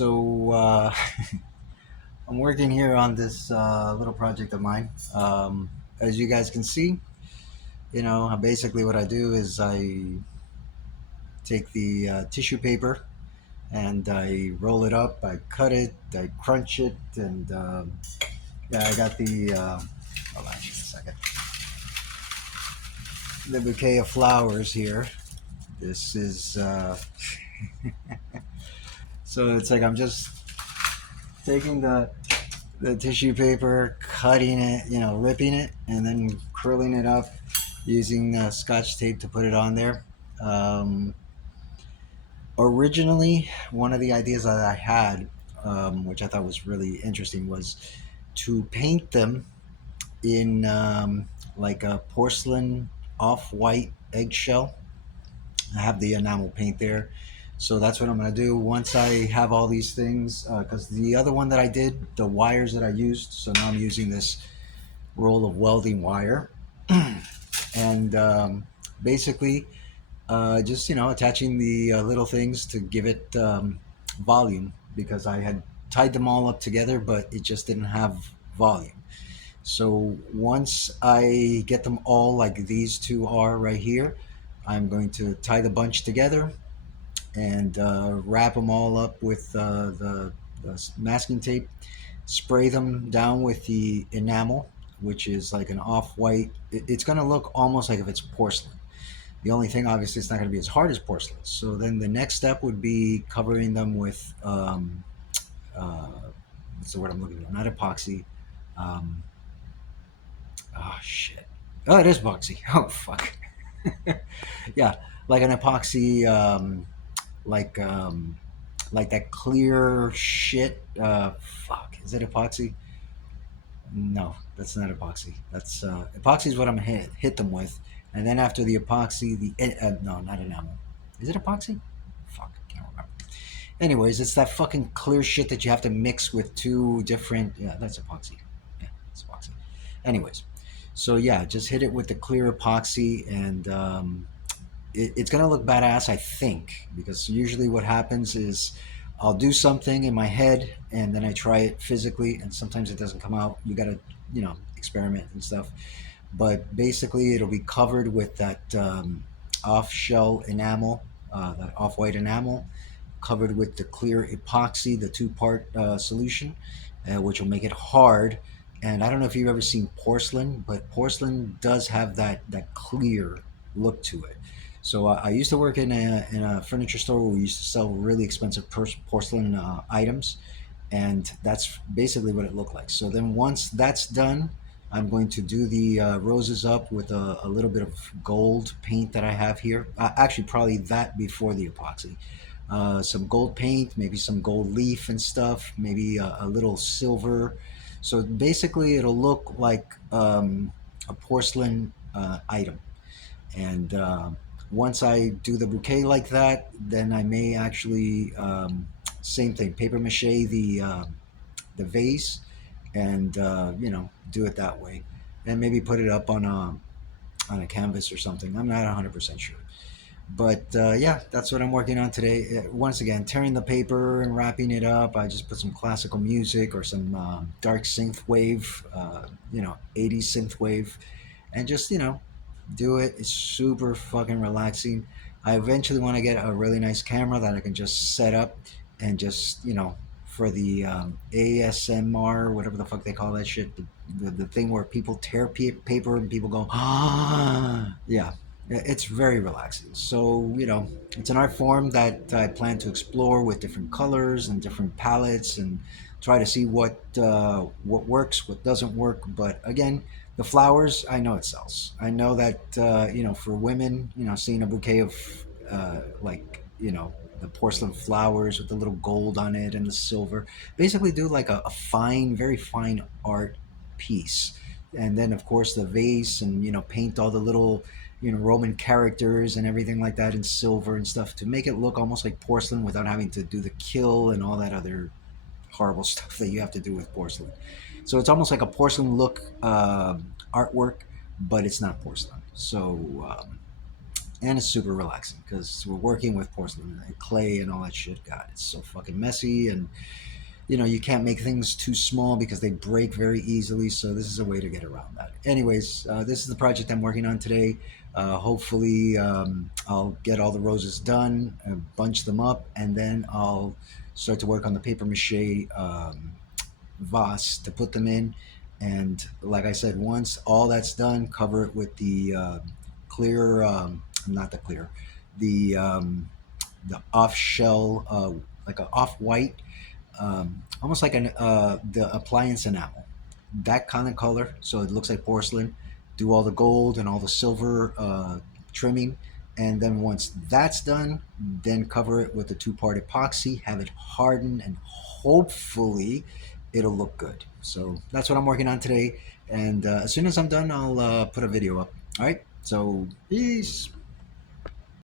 So I'm working here on this little project of mine. As you guys can see, basically what I do is I take the tissue paper and I roll it up, I cut it, I crunch it, and yeah, I got the hold on just a second, the bouquet of flowers here. This is so it's like I'm just taking the tissue paper, cutting it, ripping it, and then curling it up using scotch tape to put it on there. Um, Originally, one of the ideas that I had, which I thought was really interesting, was to paint them in like a porcelain off-white eggshell. I have the enamel paint there. So that's what I'm going to do once I have all these things. Because the other one that I did, the wires that I used, so now I'm using this roll of welding wire. And basically just attaching the little things to give it volume, because I had tied them all up together but it just didn't have volume. So once I get them all like these two are right here, I'm going to tie the bunch together and wrap them all up with the masking tape, spray them down with the enamel, which is like an off-white. It's going to look almost like if it's porcelain. The only thing, obviously, it's not going to be as hard as porcelain. So then the next step would be covering them with uh, what's the word I'm looking for? Not epoxy. Um, oh shit. Oh, it is epoxy. Oh fuck. Yeah, like an epoxy, like um, like that clear shit. Fuck. Is it epoxy? No, that's not epoxy. That's epoxy is what I'm hit them with, and then after the epoxy, no, not enamel. Is it epoxy? Fuck, I can't remember. Anyways, it's that fucking clear shit that you have to mix with two different. Yeah, that's epoxy. Yeah, it's epoxy. Anyways, so yeah, just hit it with the clear epoxy, and it's gonna look badass, I think, because usually what happens is I'll do something in my head and then I try it physically, and sometimes it doesn't come out. You gotta, experiment and stuff. But basically, it'll be covered with that off shell enamel, that off white enamel, covered with the clear epoxy, the two-part solution, which will make it hard. And I don't know if you've ever seen porcelain, but porcelain does have that clear look to it. So I used to work in a furniture store where we used to sell really expensive porcelain items, and that's basically what it looked like. So then once that's done, I'm going to do the roses up with a little bit of gold paint that I have here. Actually, probably that before the epoxy. Some gold paint, maybe some gold leaf and stuff, maybe a little silver. So basically, it'll look like a porcelain item. And once I do the bouquet like that, then I may actually same thing, paper mache the vase, and do it that way, and maybe put it up on a canvas or something. I'm not 100% sure. But yeah, that's what I'm working on today. Once again, tearing the paper and wrapping it up. I just put some classical music or some dark synth wave, 80s synth wave, and just do it. It's super fucking relaxing. I eventually want to get a really nice camera that I can just set up and just for the ASMR, whatever the fuck they call that shit, the thing where people tear paper and people go ah, yeah, it's very relaxing. So it's an art form that I plan to explore with different colors and different palettes, and try to see what works, what doesn't work. But again, the flowers, I know it sells. I know that for women, seeing a bouquet of like the porcelain flowers with the little gold on it and the silver, basically do like a fine, very fine art piece. And then of course the vase, and paint all the little Roman characters and everything like that in silver and stuff to make it look almost like porcelain without having to do the kill and all that other horrible stuff that you have to do with porcelain. So it's almost like a porcelain look artwork, but it's not porcelain. So and it's super relaxing because we're working with porcelain and clay and all that shit. God, it's so fucking messy, and you can't make things too small because they break very easily. So this is a way to get around that. Anyways, this is the project I'm working on today. Hopefully, I'll get all the roses done, bunch them up, and then I'll start to work on the paper mache vase to put them in. And like I said, once all that's done, cover it with the clear, not the clear, the off shell, like an off white, almost like the appliance enamel, that kind of color, so it looks like porcelain. Do all the gold and all the silver trimming, and then once that's done, then cover it with the two-part epoxy, have it harden, and hopefully it'll look good. So that's what I'm working on today, and as soon as I'm done, I'll put a video up. All right, so peace.